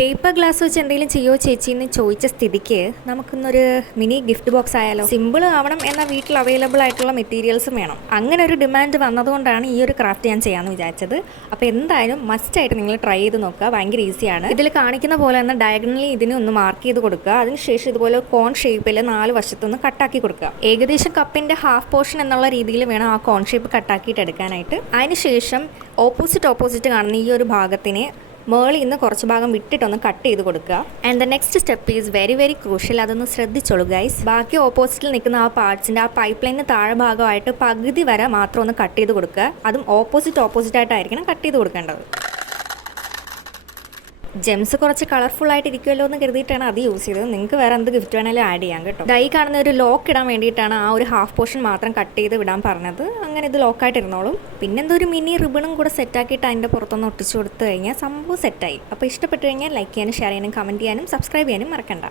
Paper glass വെച്ച് എന്തെങ്കിലും ചെയ്യോ ചേച്ചി എന്ന് ചോദിച്ച സ്ഥിതിക്ക് നമുക്കിന്നൊരു മിനി ഗിഫ്റ്റ് ബോക്സ് ആയാലോ. സിമ്പിൾ ആവണം എന്നാൽ വീട്ടിൽ അവൈലബിൾ ആയിട്ടുള്ള മെറ്റീരിയൽസും വേണം. അങ്ങനെ ഒരു ഡിമാൻഡ് വന്നതുകൊണ്ടാണ് ഈ ഒരു ക്രാഫ്റ്റ് ഞാൻ ചെയ്യാമെന്ന് വിചാരിച്ചത്. അപ്പോൾ എന്തായാലും മസ്റ്റായിട്ട് നിങ്ങൾ ട്രൈ ചെയ്ത് നോക്കുക. ഭയങ്കര ഈസിയാണ്. ഇതിൽ കാണിക്കുന്ന പോലെ തന്നെ ഡയഗണലി ഇതിനെ ഒന്ന് മാർക്ക് ചെയ്ത് കൊടുക്കുക. അതിനുശേഷം ഇതുപോലെ കോൺ ഷേപ്പിൽ 4 വശത്തുനിന്ന് കട്ടാക്കി കൊടുക്കുക. ഏകദേശം കപ്പിൻ്റെ ഹാഫ് പോർഷൻ എന്നുള്ള രീതിയിൽ വേണം ആ കോൺ ഷേപ്പ് കട്ടാക്കിയിട്ട് എടുക്കാനായിട്ട്. അതിനുശേഷം ഓപ്പോസിറ്റ് കാണുന്ന ഈ ഒരു ഭാഗത്തിനെ മേളിൽ നിന്ന് കുറച്ച് ഭാഗം വിട്ടിട്ടൊന്ന് കട്ട് ചെയ്ത് കൊടുക്കുക. And the next step is very very crucial. അതൊന്ന് ശ്രദ്ധിച്ചോളൂ ഗൈസ്. ബാക്കി ഓപ്പോസിറ്റിൽ നിൽക്കുന്ന ആ പാർട്സിൻ്റെ ആ പൈപ്പ് ലൈനിന് താഴെ ഭാഗമായിട്ട് പകുതി വരെ മാത്രം ഒന്ന് കട്ട് ചെയ്ത് കൊടുക്കുക. അതും ഓപ്പോസിറ്റ് ആയിട്ടായിരിക്കണം കട്ട് ചെയ്ത് കൊടുക്കേണ്ടത്. ജെംസ് കുറച്ച് കളർഫുൾ ആയിട്ട് ഇരിക്കുമല്ലോ എന്ന് കരുതിയിട്ടാണ് അത് യൂസ് ചെയ്തത്. നിങ്ങൾക്ക് വേറെ എന്ത് ഗിഫ്റ്റ് വേണമെങ്കിലും ആഡ് ചെയ്യാം കേട്ടോ. ഡൈ കാണുന്ന ഒരു ലോക്ക് ഇടാൻ വേണ്ടിയിട്ടാണ് ആ ഒരു ഹാഫ് പോർഷൻ മാത്രം കട്ട് ചെയ്ത് വിടാൻ പറഞ്ഞത്. അങ്ങനെ ഇത് ലോക്കായിട്ട് ഇരുന്നോളും. പിന്നെ എന്തോ ഒരു മിനി റിബണും കൂടെ സെറ്റാക്കിയിട്ട് അതിൻ്റെ പുറത്തൊന്ന് ഒട്ടിച്ചു കൊടുത്തു കഴിഞ്ഞാൽ സംഭവം സെറ്റായി. അപ്പോൾ ഇഷ്ടപ്പെട്ടു കഴിഞ്ഞാൽ ലൈക്ക് ചെയ്യാനും ഷെയർ ചെയ്യാനും കമൻറ്റ് ചെയ്യാനും സബ്സ്ക്രൈബ് ചെയ്യാനും മറക്കണ്ട.